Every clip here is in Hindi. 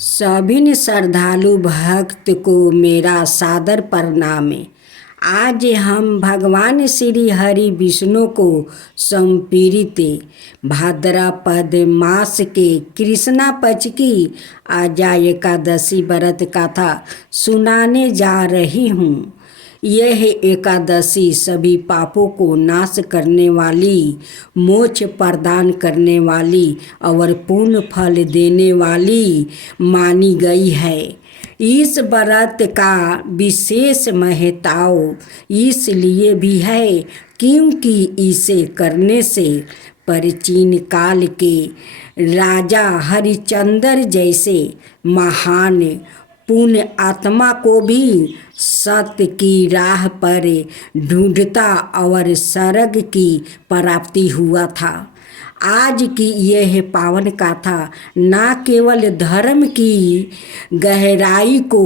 सभिन श्रद्धालु भक्त को मेरा सादर प्रणाम। आज हम भगवान श्री हरि विष्णु को समर्पित भाद्रपद मास के कृष्णा पक्ष की आजा एकादशी व्रत कथा सुनाने जा रही हूँ। यह एकादशी सभी पापों को नाश करने वाली, मोक्ष प्रदान करने वाली और पूर्ण फल देने वाली मानी गई है। इस व्रत का विशेष महत्व इसलिए भी है क्योंकि इसे करने से प्राचीन काल के राजा हरिश्चंद्र जैसे महान पुण्य आत्मा को भी सत्य की राह पर ढूंढता और स्वर्ग की प्राप्ति हुआ था। आज की यह पावन कथा न केवल धर्म की गहराई को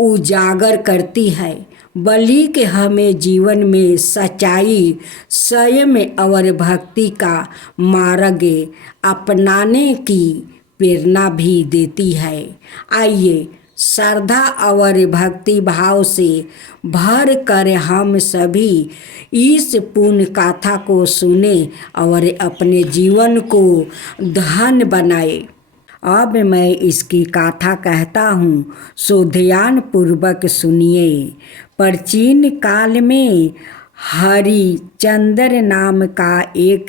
उजागर करती है बल्कि हमें जीवन में सच्चाई, संयम और भक्ति का मार्ग अपनाने की प्रेरणा भी देती है। आइए श्रद्धा और भक्ति भाव से भर कर हम सभी इस पुण्य गाथा को सुने और अपने जीवन को धन्य बनाए। अब मैं इसकी गाथा कहता हूँ, सो ध्यान पूर्वक सुनिए। प्राचीन काल में हरिश्चंद्र नाम का एक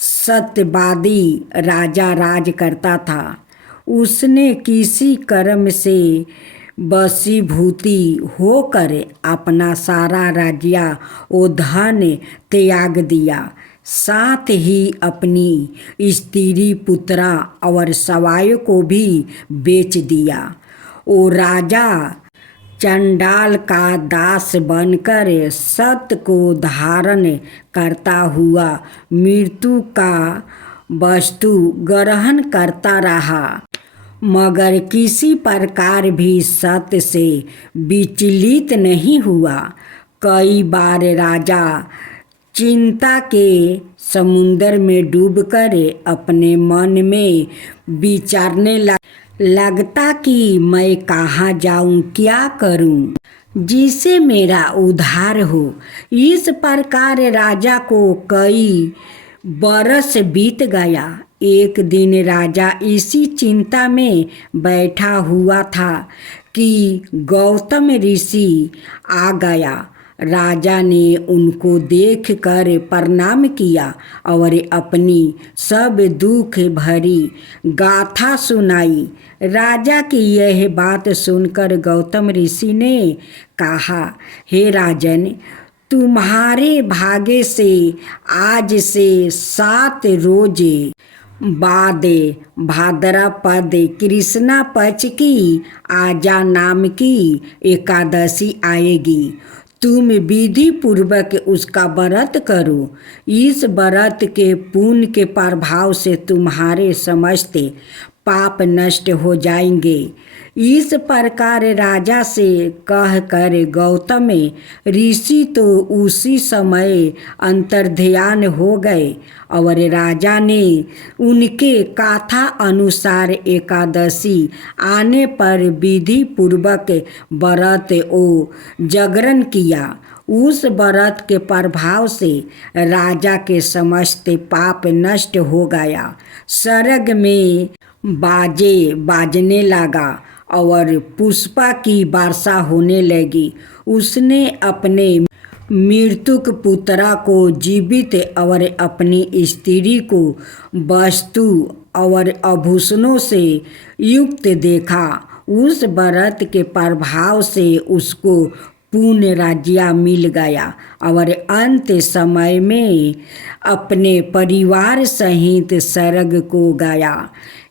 सत्यवादी राजा राज करता था। उसने किसी कर्म से वशीभूति होकर अपना सारा राज्य और धन त्याग दिया, साथ ही अपनी स्त्री, पुत्रा और सवाय को भी बेच दिया। वो राजा चंडाल का दास बनकर सत्य को धारण करता हुआ मृत्यु का वस्तु ग्रहण करता रहा, मगर किसी प्रकार भी सत्य से विचलित नहीं हुआ। कई बार राजा चिंता के समुद्र में डूबकर अपने मन में विचारने लगता कि मैं कहाँ जाऊँ, क्या करूँ जिससे मेरा उद्धार हो। इस प्रकार राजा को कई बरस बीत गया। एक दिन राजा इसी चिंता में बैठा हुआ था कि गौतम ऋषि आ गया। राजा ने उनको देखकर प्रणाम किया और अपनी सब दुख भरी गाथा सुनाई। राजा की यह बात सुनकर गौतम ऋषि ने कहा, हे राजन, तुम्हारे भाग्य से आज से 7 रोज बाद भाद्रपद कृष्णा पक्ष की आजा नाम की एकादशी आएगी। तुम विधि पूर्वक उसका व्रत करो। इस व्रत के पुण्य के प्रभाव से तुम्हारे समस्त पाप नष्ट हो जाएंगे। इस प्रकार राजा से कहकर गौतम ऋषि तो उसी समय अंतर्ध्यान हो गए और राजा ने उनके कथा अनुसार एकादशी आने पर विधि पूर्वक व्रत और जागरण किया। उस व्रत के प्रभाव से राजा के समस्त पाप नष्ट हो गया। स्वर्ग में बाजे बाजने लगा और पुष्पा की वर्षा होने लगी। उसने अपने मृतक पुत्रा को जीवित और अपनी स्त्री को वस्तु और आभूषणों से युक्त देखा। उस व्रत के प्रभाव से उसको पूर्ण राज्य मिल गया और अंत समय में अपने परिवार सहित स्वर्ग को गया।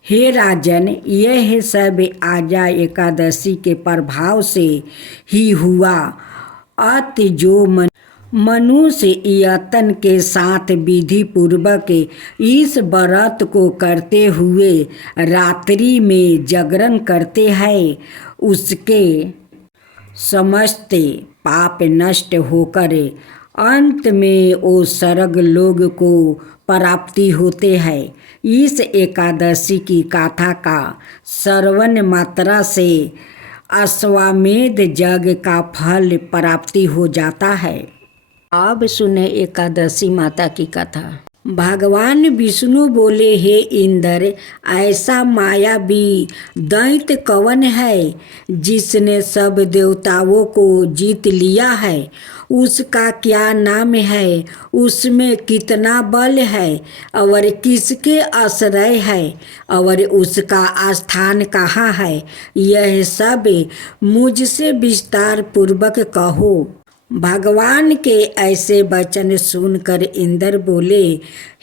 हे राजन, यह सब आजा एकादशी के प्रभाव से ही हुआ। अत जो मनुष्य यत्न के साथ विधि पूर्वक इस व्रत को करते हुए रात्रि में जागरण करते हैं, उसके समस्त पाप नष्ट होकर अंत में वो सर्ग लोग को प्राप्ति होते हैं। इस एकादशी की गाथा का श्रवण मात्रा से अश्वमेध यज्ञ का फल प्राप्ति हो जाता है। अब सुने एकादशी माता की कथा। भगवान विष्णु बोले, हे इंद्र, ऐसा मायावी दैत्य कौन है जिसने सब देवताओं को जीत लिया है? उसका क्या नाम है? उसमें कितना बल है और किसके आश्रय है और उसका स्थान कहाँ है? यह सब मुझसे विस्तार पूर्वक कहो। भगवान के ऐसे वचन सुनकर इंद्र बोले,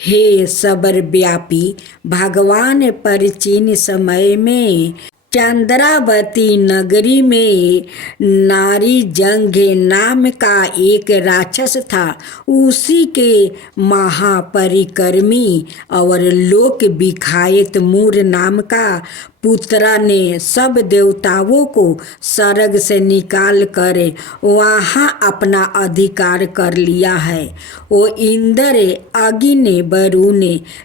हे सर्वव्यापी भगवान, प्राचीन समय में चंद्रावती नगरी में नारी जंघे नाम का एक राक्षस था। उसी के महापरिक्रमी और लोक विख्यात मूर नाम का पुत्रा ने सब देवताओं को स्वर्ग से निकाल कर वहाँ अपना अधिकार कर लिया है। वो इंद्र, अग्नि, वरुण,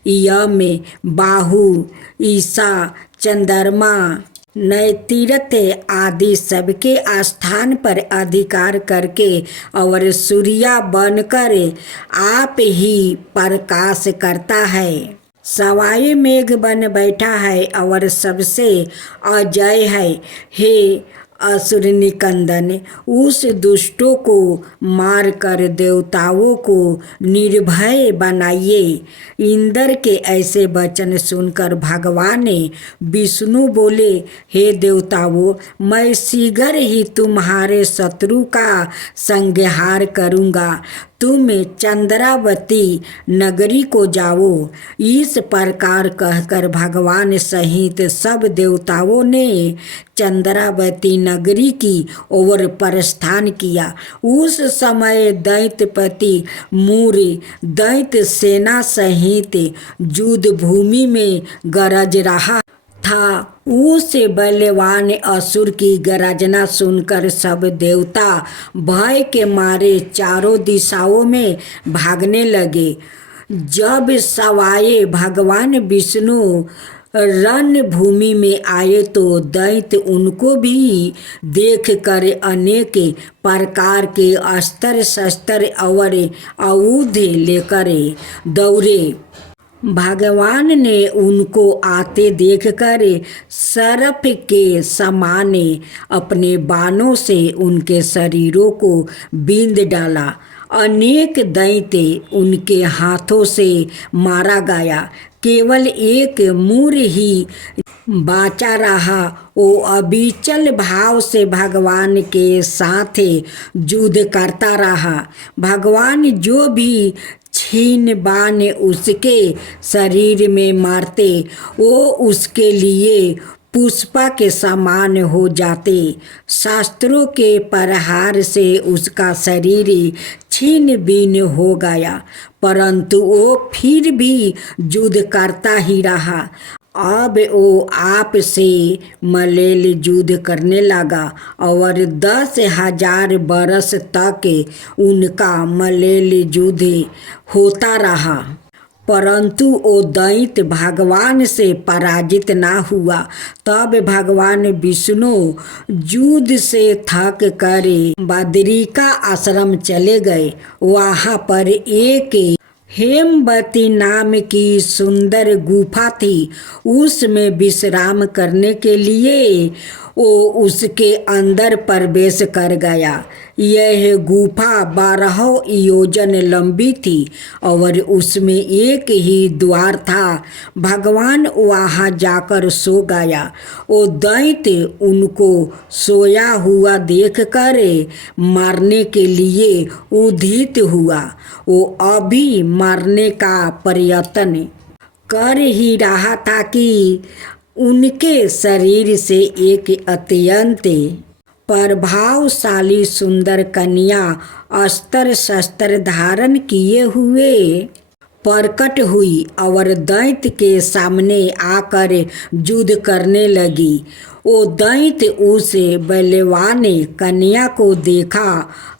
यम, बाहु, ईशा, चंद्रमा, नैतिरथ आदि सबके स्थान पर अधिकार करके और सूर्या बनकर आप ही प्रकाश करता है। सवाई मेघ बन बैठा है और सबसे अजय है। हे असुर निकंदन, उस दुष्टों को मारकर देवताओं को निर्भय बनाइए। इंद्र के ऐसे वचन सुनकर भगवान विष्णु बोले, हे देवताओं, मैं शीघ्र ही तुम्हारे शत्रु का संहार करूँगा। तुम चंद्रावती नगरी को जाओ। इस प्रकार कहकर भगवान सहित सब देवताओं ने चंद्रावती नगरी की ओर प्रस्थान किया। उस समय दैत्यपति मूर दैत्य सेना सहित युद्ध भूमि में गरज रहा था। उस बलवान असुर की गरजना सुनकर सब देवता भय के मारे चारों दिशाओं में भागने लगे। जब सवाए भगवान विष्णु रणभूमि में आए तो दैत्य उनको भी देखकर अनेक प्रकार के अस्त्र शस्त्र और आयुध लेकर दौड़े। भगवान ने उनको आते देखकर सर्प के समान अपने बाणों से उनके शरीरों को बींध डाला। अनेक दैत्य उनके हाथों से मारा गया। केवल एक मूर ही बाचा रहा। वो अविचल भाव से भगवान के साथ युद्ध करता रहा। भगवान जो भी छीन बाण उसके शरीर में मारते वो उसके लिए पुष्पा के समान हो जाते। शास्त्रों के प्रहार से उसका शरीर छीन बीन हो गया, परंतु वो फिर भी युद्ध करता ही रहा। अब वो आप से मलेल युद्ध करने लगा और 10,000 बरस तक उनका मलेल युद्ध होता रहा, परंतु वो दैत्य भगवान से पराजित ना हुआ। तब भगवान विष्णु युद्ध से थक कर बदरिका आश्रम चले गए। वहाँ पर एक हेमवती नाम की सुंदर गुफा थी। उसमें विश्राम करने के लिए वो उसके अंदर प्रवेश कर गया। यह गुफा 12 योजन लंबी थी और उसमें एक ही द्वार था। भगवान वहाँ जाकर सो गया। वो दैत्य उनको सोया हुआ देखकर मारने के लिए उद्यत हुआ। वो अभी मारने का प्रयत्न कर ही रहा था कि उनके शरीर से एक अत्यंत प्रभावशाली सुंदर कन्या अस्त्र शस्त्र धारण किए हुए प्रकट हुई और दैत्य के सामने आकर युद्ध करने लगी। वो दैत्य उस बलवान कन्या को देखा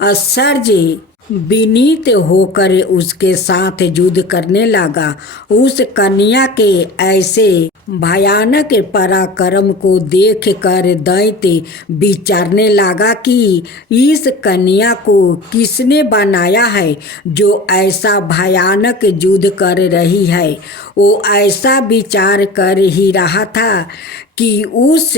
आश्चर्य विनीत होकर उसके साथ युद्ध करने लगा। उस कन्या के ऐसे भयानक पराक्रम को देखकर दैत्य विचारने लगा कि इस कन्या को किसने बनाया है जो ऐसा भयानक युद्ध कर रही है। वो ऐसा विचार कर ही रहा था कि उस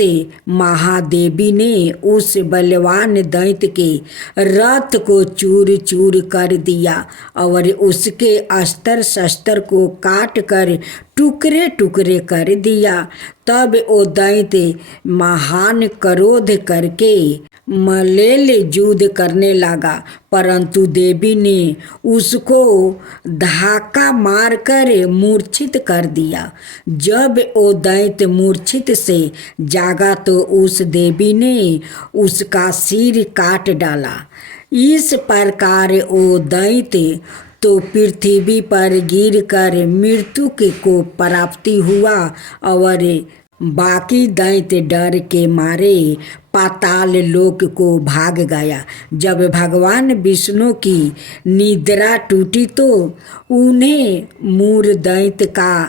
महादेवी ने उस बलवान दैत्य के रथ को चूर चूर कर दिया और उसके अस्त्र शस्त्र को काट कर टुकड़े टुकड़े कर दिया। तब वो दैत्य महान क्रोध करके मल्लेल युद्ध करने लगा, परंतु देवी ने उसको धक्का मारकर मूर्छित कर दिया। जब वो दैत्य मूर्छित से जागा तो उस देवी ने उसका सिर काट डाला। इस प्रकार वो दैत्य तो पृथ्वी पर गिरकर मृत्यु को प्राप्ति हुआ और बाकी दैत्य डर के मारे पाताल लोक को भाग गया। जब भगवान विष्णु की निद्रा टूटी तो उन्हें मूर दैत्य का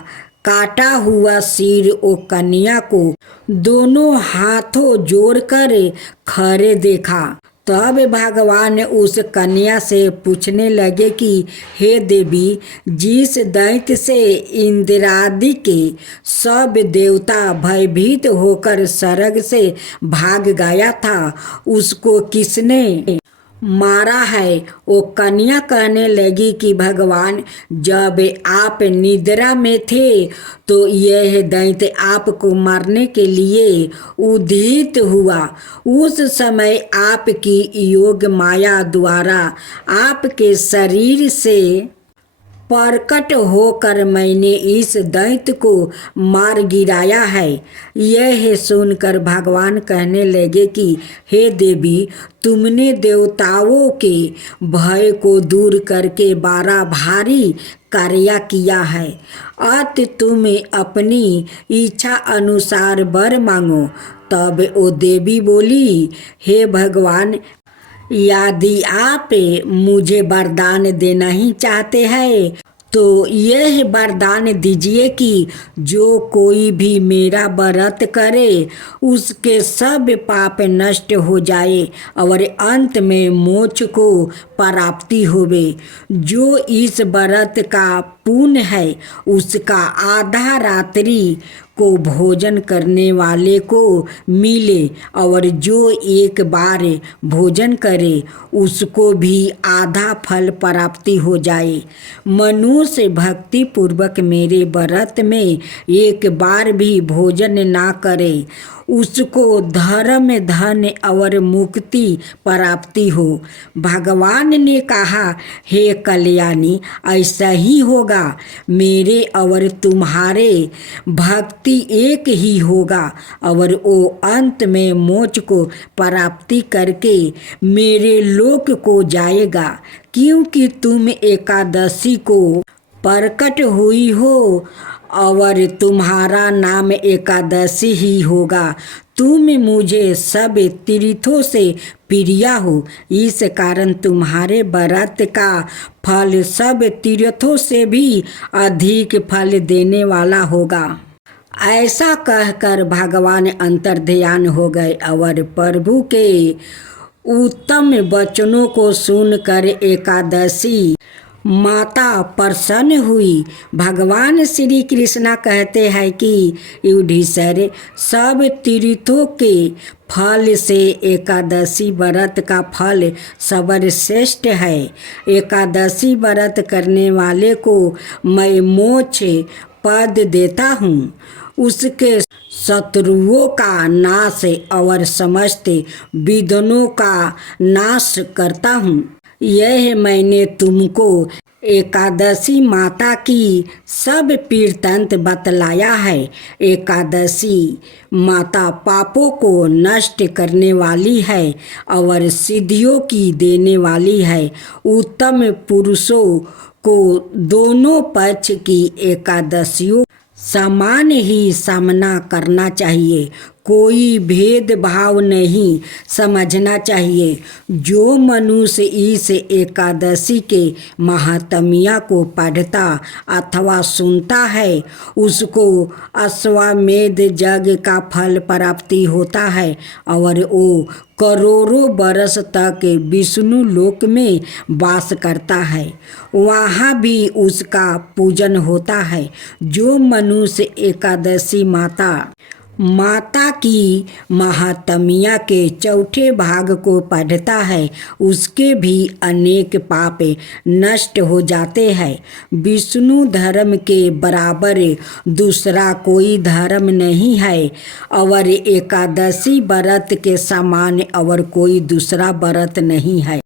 काटा हुआ सिर ओ कन्या को दोनों हाथों जोड़कर खड़े देखा। तब भगवान उस कन्या से पूछने लगे कि हे देवी, जिस दैत्य से इंद्रादि के सब देवता भयभीत होकर स्वर्ग से भाग गया था, उसको किसने मारा है? वो कन्या कहने लगी कि भगवान, जब आप निद्रा में थे तो यह दैत्य आपको मारने के लिए उदित हुआ। उस समय आपकी योग माया द्वारा आपके शरीर से प्रकट होकर मैंने इस दैत्य को मार गिराया है। यह सुनकर भगवान कहने लगे कि हे देवी, तुमने देवताओं के भय को दूर करके बड़ा भारी कार्य किया है। अत तुम अपनी इच्छा अनुसार वर मांगो। तब वो देवी बोली, हे भगवान, यदि आप मुझे वरदान देना ही चाहते हैं तो यह वरदान दीजिए कि जो कोई भी मेरा व्रत करे उसके सब पाप नष्ट हो जाए और अंत में मोक्ष को प्राप्ति होवे। जो इस व्रत का पुण्य है उसका आधा रात्रि को भोजन करने वाले को मिले और जो एक बार भोजन करे उसको भी आधा फल प्राप्ति हो जाए। मनुष्य भक्ति पूर्वक मेरे व्रत में एक बार भी भोजन ना करे उसको धर्म धन और मुक्ति प्राप्ति हो। भगवान ने कहा, हे कल्याणी, ऐसा ही होगा। मेरे और तुम्हारे भक्ति एक ही होगा और वो अंत में मोक्ष को प्राप्ति करके मेरे लोक को जाएगा, क्योंकि तुम एकादशी को प्रकट हुई हो और तुम्हारा नाम एकादशी ही होगा। तुम मुझे सब तीर्थों से प्रिय हो, इस कारण तुम्हारे व्रत का फल सब तीर्थों से भी अधिक फल देने वाला होगा। ऐसा कहकर भगवान अंतर्ध्यान हो गए और प्रभु के उत्तम वचनों को सुनकर एकादशी माता प्रसन्न हुई। भगवान श्री कृष्णा कहते हैं कि युधिष्ठिर, सब तीर्थों के फल से एकादशी व्रत का फल सर्वश्रेष्ठ है। एकादशी व्रत करने वाले को मैं मोक्ष पद देता हूँ, उसके शत्रुओं का नाश और समस्त विघ्नों का नाश करता हूँ। यह मैंने तुमको एकादशी माता की सब वृत्तांत बतलाया है। एकादशी माता पापों को नष्ट करने वाली है और सिद्धियों की देने वाली है। उत्तम पुरुषों को दोनों पक्ष की एकादशियों समान ही सामना करना चाहिए। कोई भेदभाव नहीं समझना चाहिए। जो मनुष्य इस एकादशी के महात्म्य को पढ़ता अथवा सुनता है उसको अश्वमेध यज्ञ का फल प्राप्ति होता है और वो करोड़ों बरस तक विष्णु लोक में वास करता है, वहाँ भी उसका पूजन होता है। जो मनुष्य एकादशी माता की महात्म्य के चौथे भाग को पढ़ता है उसके भी अनेक पाप नष्ट हो जाते हैं। विष्णु धर्म के बराबर दूसरा कोई धर्म नहीं है और एकादशी व्रत के समान और कोई दूसरा व्रत नहीं है।